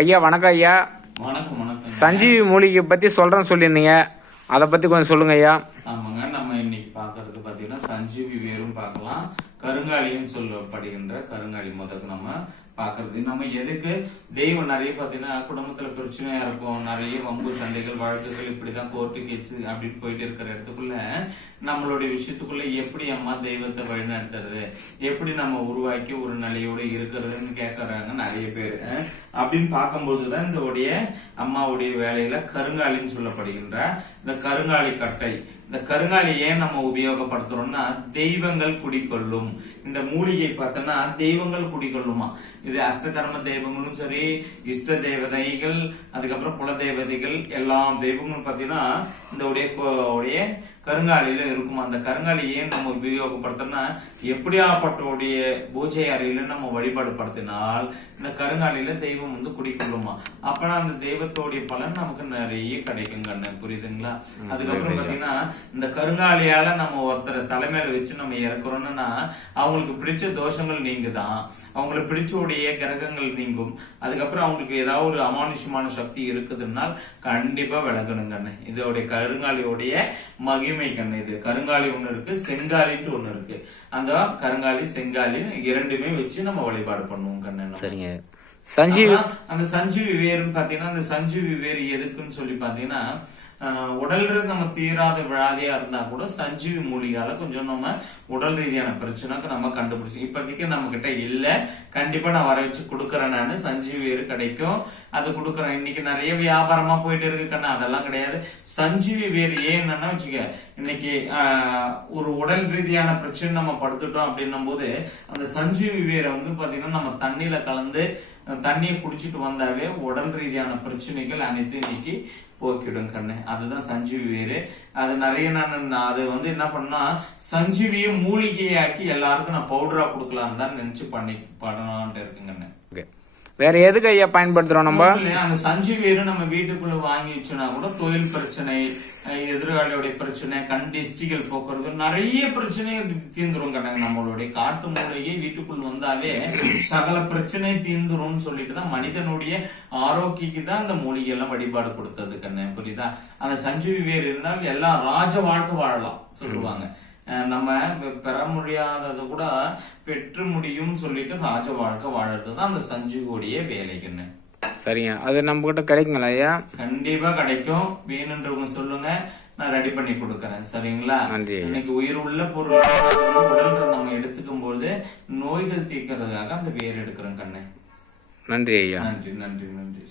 ஐயா வணக்கம் ஐயா. வணக்கம் வணக்கம் சஞ்சீவி மூலிகை பற்றி சொல்கிறேன்னு சொல்லியிருந்தீங்க. அதை பற்றி கொஞ்சம் சொல்லுங்க ஐயா. ஆமாங்க நம்ம இன்னைக்கு பார்க்கறது பார்த்தீங்கன்னா சஞ்சீவி வேரும் பார்க்கலாம். கருங்காலின்னு சொல்லப்படுகின்ற கருங்காலி முதக்கு நம்ம பாக்குறது நம்ம எதுக்கு? தெய்வம் நிறைய பார்த்தீங்கன்னா குடும்பத்துல பிரச்சனையா இருக்கும். நிறைய வம்பு சண்டைகள் வழக்குகள் இப்படிதான் கோர்ட்டு கேச்சு அப்படின்னு போயிட்டு இருக்கிற இடத்துக்குள்ள நம்மளுடைய விஷயத்துக்குள்ள எப்படி அம்மா தெய்வத்தை வழிநடத்துறது? எப்படி நம்ம உருவாக்கி ஒரு நிலையோட இருக்கிறதுன்னு கேக்குறாங்க நிறைய பேர். அப்படின்னு பார்க்கும்போதுதான் இந்த உடைய அம்மாவுடைய வேலையில கருங்காலின்னு சொல்லப்படுகின்ற இந்த கருங்காலி கட்டை. இந்த கருங்காலி ஏன் நம்ம உபயோகப்படுத்துறோம்னா தெய்வங்கள் குடிக்கொள்ளும். இந்த மூலிகை பார்த்தோம்னா தெய்வங்கள் குடிகொள்ளுமா. இது அஷ்டகர்ம தெய்வங்களும் சரி இஷ்ட தேவதைகள் அதுக்கப்புறம் குல தேவதைகள் எல்லா தெய்வங்களும் பார்த்தீங்கன்னா இந்த உடைய உடைய கருங்காலியில இருக்கும்? அந்த கருங்காலி ஏன் நம்ம உபயோகப்படுத்தோம்னா எப்படியாப்பட்ட உடைய பூஜை அறையில நம்ம வழிபாடு படுத்தினால் இந்த கருங்காலியில தெய்வம் வந்து குடிக்கொள்ளுமா? அப்பனா அந்த தெய்வத்தோடைய பலன் நமக்கு நிறைய கிடைக்கும் கண்ணு புரியுதுங்களா? அதுக்கப்புறம் பாத்தீங்கன்னா இந்த கருங்காலியால நம்ம ஒருத்தரை தலைமையில வச்சு நம்ம இறக்குறோம்னா அவங்களுக்கு பிடிச்ச தோஷங்கள் நீங்குதான். அவங்களுக்கு பிடிச்ச உடைய கிரகங்கள் நீங்கும். அதுக்கப்புறம் அவங்களுக்கு ஏதாவது ஒரு அமானுஷ்யமான சக்தி இருக்குதுன்னால் கண்டிப்பா விளக்கணும் கண்ணு இதோடைய கருங்காலியோடைய மகிமை கண்ணு இது. கருங்காலி ஒண்ணு இருக்கு செங்காலின்ட்டு ஒண்ணு இருக்கு. அந்த கருங்காலி செங்காலி இரண்டுமே வச்சு நம்ம வழிபாடு பண்ணுவோம் கண்ணு நம்ம. சரிங்க. சஞ்சீவி அந்த சஞ்சீவி வேர்னு பாத்தீங்கன்னா அந்த சஞ்சீவி வேர் எதுக்குன்னு சொல்லி பாத்தீங்கன்னா ஆஹ், உடல்ல நம்ம தீராத வியாதியா இருந்தா கூட சஞ்சீவி மூலிகால கொஞ்சம் நம்ம உடல் ரீதியான பிரச்சனைக்கு நம்ம கண்டுபிடிச்சோம் இப்போதைக்கு நம்ம கிட்ட இல்ல. கண்டிப்பா நான் வர வச்சு கொடுக்குறேன் நானு. சஞ்சீவி வேர் கிடைக்கும். அது கொடுக்குறேன். இன்னைக்கு நிறைய வியாபாரமா போயிட்டு இருக்கு கண்ணா. அதெல்லாம் கிடையாது. சஞ்சீவி வேர் ஏன்னா வச்சுக்க இன்னைக்கு ஆஹ், ஒரு உடல் ரீதியான பிரச்சனை நம்ம படுத்துட்டோம் அப்படின்னும் போது அந்த சஞ்சீவி வேரை வந்து பாத்தீங்கன்னா நம்ம தண்ணியில கலந்து தண்ணியை குடிச்சிட்டு வந்தாவே உடல் ரீதியான பிரச்சனைகள் அனைத்தும் இன்னைக்கு போக்கிடும் கண்ணு. அதுதான் சஞ்சீவி வேறு. அது நிறைய நான் அது வந்து என்ன பண்ணா சஞ்சீவியை மூலிகையாக்கி எல்லாருக்கும் நான் பவுடரா கொடுக்கலான்னு தான் நினைச்சு பண்ணி பண்ணலான்ட்டு இருக்குங்க கண்ணு. வேற எதுக்கு ஐயா பயன்படுத்துறோம் நம்ம? அந்த சஞ்சு வேறு நம்ம வீட்டுக்குள்ள வாங்கி வச்சோம்னா கூட தொழில் பிரச்சனை எதிர்காலியோடைய பிரச்சனை கண் டிஸ்டிகள் போக்குறது நிறைய பிரச்சனை தீர்ந்துரும் கண்ணாங்க நம்மளுடைய காட்டு மூலிகை வீட்டுக்குள் வந்தாவே சகல பிரச்சனை தீர்ந்துரும்னு சொல்லிட்டு தான் மனிதனுடைய ஆரோக்கியக்கு தான் அந்த மூலிகை எல்லாம் வழிபாடு கொடுத்தது கண்ணு புரியுதா? அந்த சஞ்சீவி வேர் இருந்தால் எல்லாம் ராஜ வாழ்க்கை வாழலாம் சொல்லுவாங்க. நம்ம பெற முடியாததை கூட பெற்று முடியும் சொல்லிட்டு ராஜ வாழ்க்கை வாழறது தான் அந்த சஞ்சீவியோடைய வேலைக்குன்னு. சரிங்க. அது நம்ம கிட்ட கிடைக்குங்களா ஐயா? கண்டிப்பா கிடைக்கும். வேணுன்றவங்க சொல்லுங்க. நான் ரெடி பண்ணி கொடுக்கறேன். சரிங்களா? நன்றி. இன்னைக்கு உயிர் உள்ள பொருள் உடல்ல நம்ம எடுத்துக்கும் போது நோய்கள் தீர்க்கறதுக்காக அந்த வேர் எடுக்கிறோம் கண்ணு. நன்றி ஐயா. நன்றி நன்றி நன்றி